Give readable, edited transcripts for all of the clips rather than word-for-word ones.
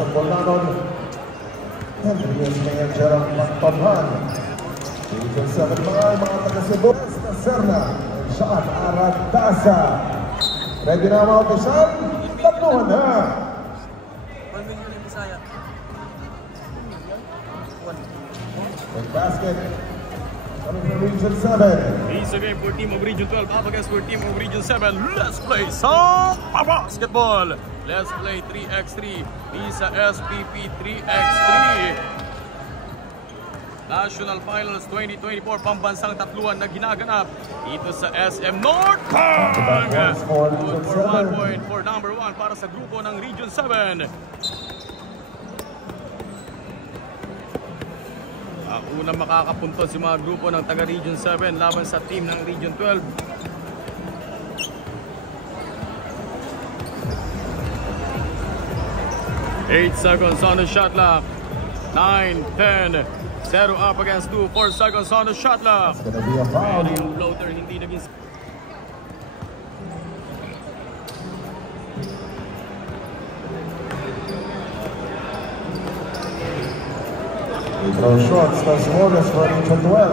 basketball nanon. Henry Manager ang pagtonhan. Region 7 mga taga-Cebu. Serna, Sean Aragdasa. Ready na mga opisyal? Tatluhan na. 1 million yung Bisaya. Basket. Region 7. It's a game for team of Region 12 up against for team of Region 7. Let's play some basketball. Let's play 3x3. Isa SPP 3x3. National Finals 2024 pambansang tatluan na ginaganap dito sa SM North. Good for 1 point for number 1 para sa grupo ng Region 7. Ang unang makakapunto si mga grupo ng taga Region 7 laban sa team ng Region 12. Eight seconds on the shot clock. 9, 10, 0 up against 2. 4 seconds on the shot clock. It's gonna be a foul. Yung floater hindi naging. He throws shorts, does orders for Region 12.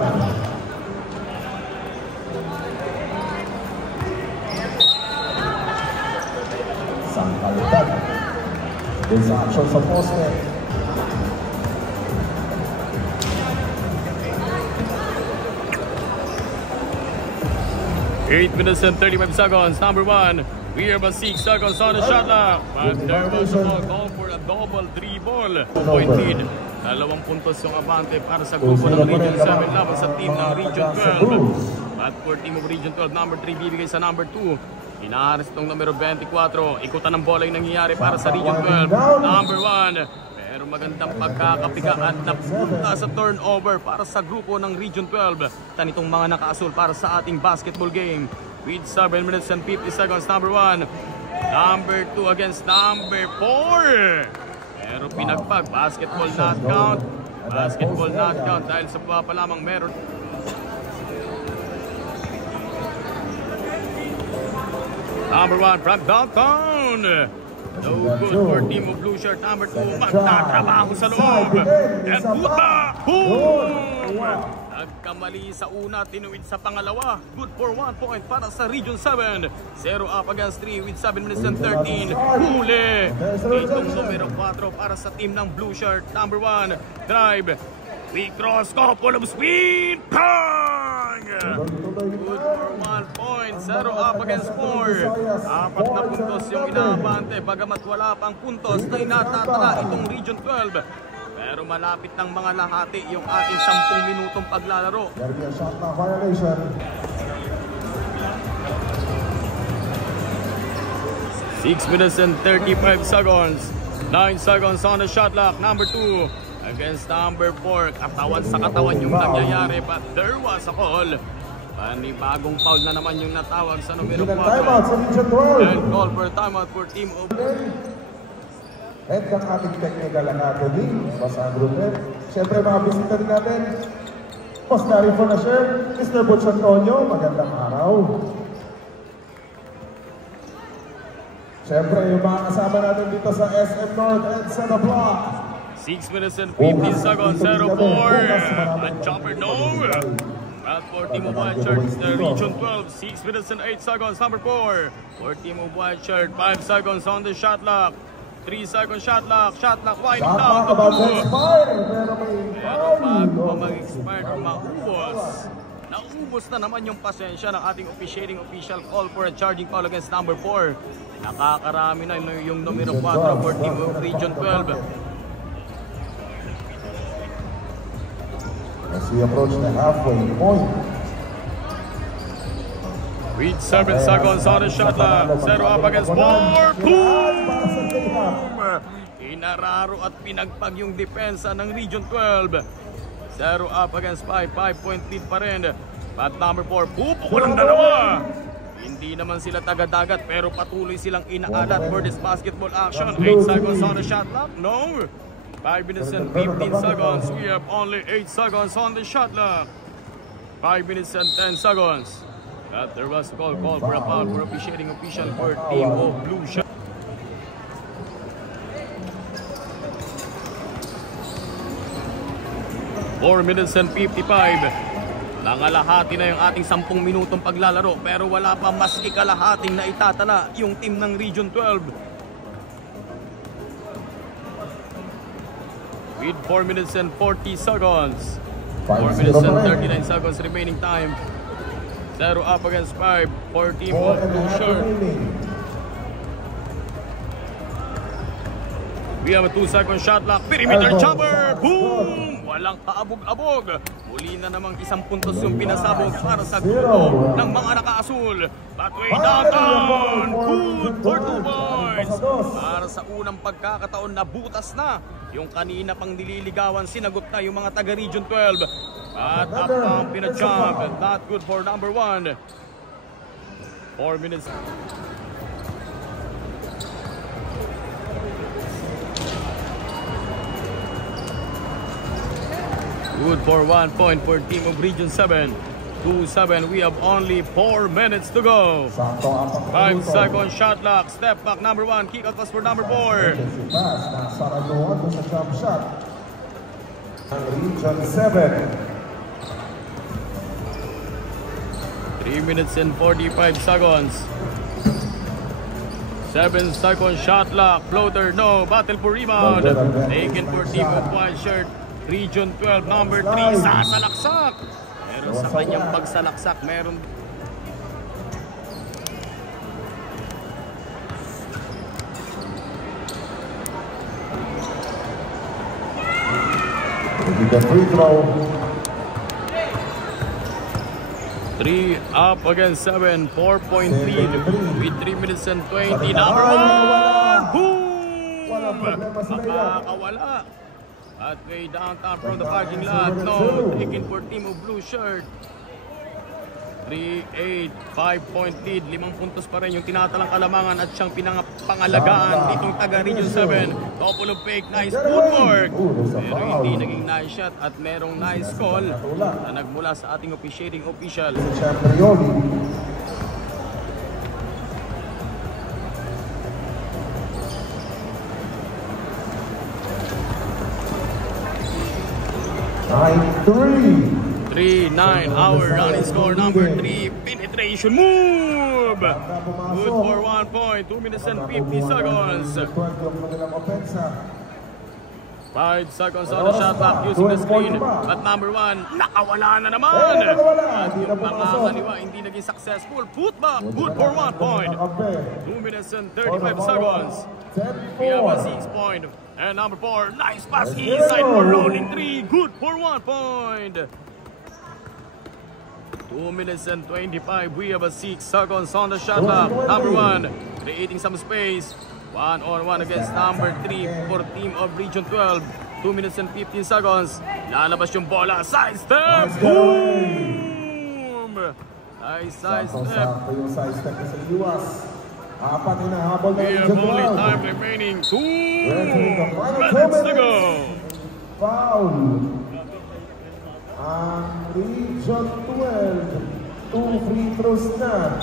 Sangkalitan. This action sa poste. 8 minutes and 35 seconds. Number 1, we have 6 seconds on the shot clock. But there was a call for a double dribble. Point lead. 2 puntos yung abante para sa grupo ng Region 7 laban sa team ng Region 12. At for team of Region 12, number 3 bibigay sa number 2. Inaharas itong numero 24. Ikutan ng bola yung nangyayari para sa Region 12. Number 1. Pero magandang pagkakapiga at napunta sa turnover para sa grupo ng Region 12. Tanitong mga nakaasul para sa ating basketball game. With 7 minutes and 50 seconds, number 1. Number 2 against number 4. Pero pinagpag, basketball not count. Basketball not count dahil sa pa lamang meron. Number 1 from downtown. No good for team of blue shirt. Number 2, magtatrabaho sa loob. And puta! Boom! Nagkamali sa una, tinuwid sa pangalawa. Good for 1 point para sa Region 7. 0 up against 3 with 7 minutes and 13. Huli! Itong numero 4 para sa team ng blue shirt. Number 1, drive. We cross, couple of speed. Good for 1 point. 0 up against 4. 4 na puntos yung inaabante. Bagamat wala pang puntos na inatatala itong Region 12. Pero malapit ng mga lahati yung ating 10 minutong paglalaro. 6 minutes and 35 seconds. 9 seconds on the shot clock. Number 2 against number 4. Katawan sa katawan yung nangyayari. But there was a call. Panibagong foul na naman yung natawag sa numero 4. And call for timeout for team of... Head ng ating technical academy, Basa Gruper. Siyempre mga bisita rin natin. Boss Larry Fonasher, Mr. Butch Antonio, magandang araw. Siyempre yung mga kasama natin dito sa SM North and Santa Block. 6 minutes and 15 seconds, 0-4. A jumper, no. At for team of white shirt, Region 12, 6 minutes and 8 seconds, number 4. For team of white shirt, 5 seconds on the shot clock. 3 seconds shot clock, winding down. Pero bago mag-expire or maubos, naubos na naman yung pasensya ng ating officiating official call for a charging foul against number 4. Nakakarami na yung numero 4 for team of Region 12. As we approach the halfway point. With 7 seconds on the shot clock, 0 up against 4. Boom! Inararo at pinagpag yung depensa ng Region 12. 0 up against 5, 5-point lead pa rin. But number 4, walang dalawa. Hindi naman sila taga-dagat pero patuloy silang inaalat for this basketball action. 8 seconds on the shot clock, no. 5 minutes and 15 seconds. We have only 8 seconds on the shot clock. 5 minutes and 10 seconds. That there was a call for a foul for officiating official for team of blue shirt. 4 minutes and 55. Nangalahati na yung ating 10 minutong paglalaro pero wala pa mas ikalahating na itatala yung team ng Region 12. With 4 minutes and 40 seconds. 4 minutes and 39 seconds remaining time. 0 up against 5 for team of Blue Shirt. We have a 2-second shot clock. Perimeter jumper! Boom! Walang kaabog-abog. Muli na namang 1 puntos yung pinasabog para sa grupo ng mga nakaasul. But way downtown! Good for 2 points! Para sa unang pagkakataon na butas na. Yung kanina pang nililigawan, sinagot na yung mga taga-Region 12. At up ang pinajump. Not good for number 1. 4 minutes. Good for 1 point for team of Region 7. 2-7. We have only 4 minutes to go. 5-second shot clock. Step back number 1. Kick out pass for number 4. Saraduan sa jump shot. Region 7. 3 minutes and 45 seconds. 7-second shot clock. Floater, no. Battle for rebound. Taken for team of white shirt. Region 12, number 3, sasalaksak. Pero sa kanyang pagsalaksak, meron. The free throw. 3 up against 7, 4-point lead with 3 minutes and 20. Number 1, boom! Makakawala. At way downtown from the parking lot. No, taken for team of blue shirt. 3-8, 5-point lead. 5 puntos pa rin yung tinatalang kalamangan at siyang pangalagaan ditong taga Region 7. Couple of fake, nice footwork. Pero hindi naging nice shot at merong nice call na nagmula sa ating officiating official. Three. 3-9, our running score number 3, penetration move! Good for 1 point, 2 minutes and 50 seconds. 5 seconds on the shot clock using the screen. But number 1, nakawala na naman! At yung pangangaliwa, hindi naging successful. Putback, good for 1 point. 2 minutes and 35 seconds. We have a 6 point. And number 4, nice pass inside for rolling 3, good for 1 point. 2 minutes and 25, we have a 6 seconds on the shot clock. Number 1, creating some space. 1-on-1 against number 3 for team of Region 12. 2 minutes and 15 seconds. Lalabas yung bola, side step, boom! Nice side step. We have only time remaining 2 minutes to go. Foul. Region 12. 2 free throws na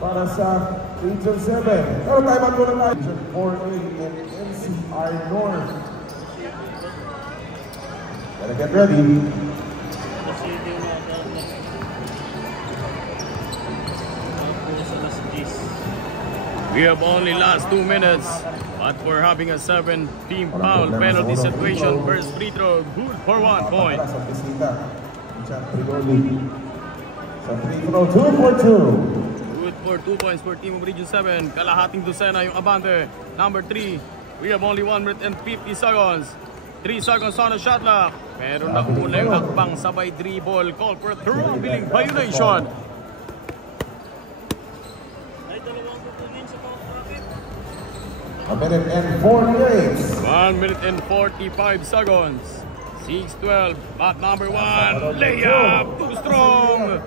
para sa Region 7. Pero tayo muna tayo. Region 4A and NCR North. Gotta get ready. We have only last 2 minutes, but we're having a 7-team foul penalty situation. First free throw, good for 1 point. Sa free throw, 2 for 2. Good for 2 points for team of Region 7. Kalahating dosena yung abante. Number 3, we have only 1 minute and 50 seconds. 3 seconds on the shot clock. Meron na una yung hakbang sabay dribble. Call for a throw-billing violation. A minute and 48. 1 minute and 45 seconds. 6-12. But number 1, layup, too strong.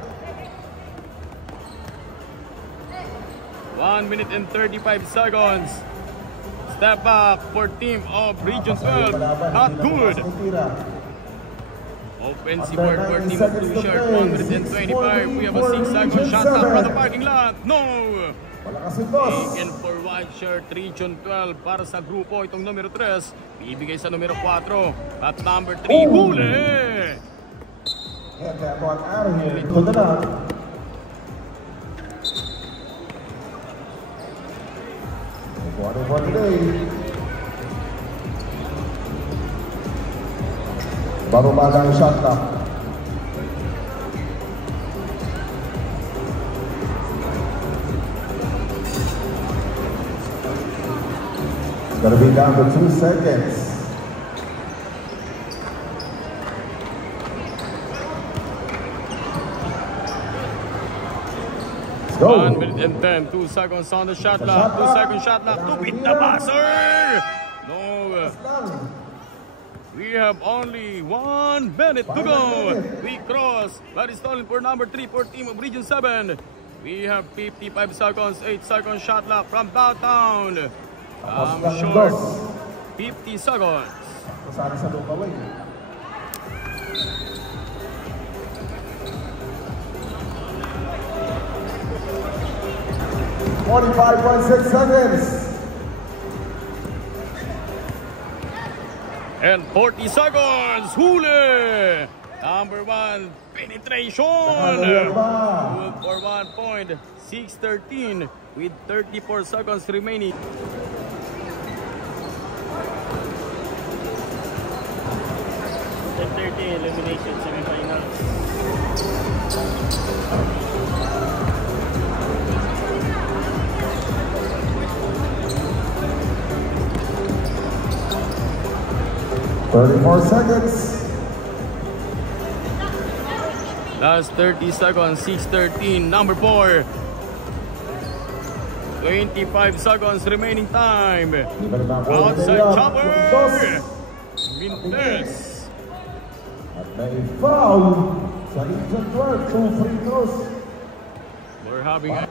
1 minute and 35 seconds. Step back for team of Region 12. Not good. Offensive work for team of Blue Shirt. 1 minute and 25. We have a 6-second shot clock from the parking lot. No. Malakas yung toss. Taken for white shirt, Region 12 para sa grupo. Itong numero 3, bibigay sa numero 4. At number 3, huli! Yan, kaya ito ang araw here. Ito na lang. Ito for today. Barumagang shot clock. Gonna be down to 2 seconds. Let's go. 1 minute and 10, 2 seconds on the shot clock. 2 second shot clock to beat the buzzer. No. We have only 1 minute to go. We cross. That is stolen for number 3 for team of Region 7. We have 55 seconds, 8 second shot clock from downtown. Short. 50 seconds. Kasali sa local way. .6 seconds. And 40 seconds. Huli. Number 1, penetration. Good for 1 point. 6-13 with 34 seconds remaining. 30 elimination semifinals. .34 seconds. Last 30 seconds, 6-13, number 4. 25 seconds remaining time. Outside chopper. Mintes. At may foul sa Region 12, 2 free throws. We're having a...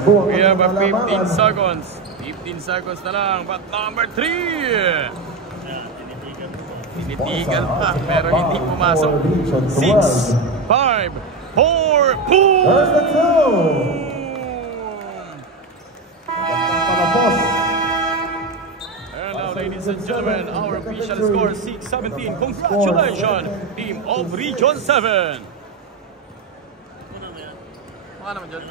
We have a 15 seconds. 15 seconds na lang. But number 3. Tinitigan pa pero hindi pumasok. 6, 5, 4, boom! There's the 2. And now, ladies and gentlemen, our official score 6-17. Congratulations, team of Region 7. Baka naman dyan.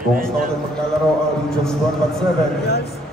Kung sa ulit maglalaro ang Regions 1 at 7.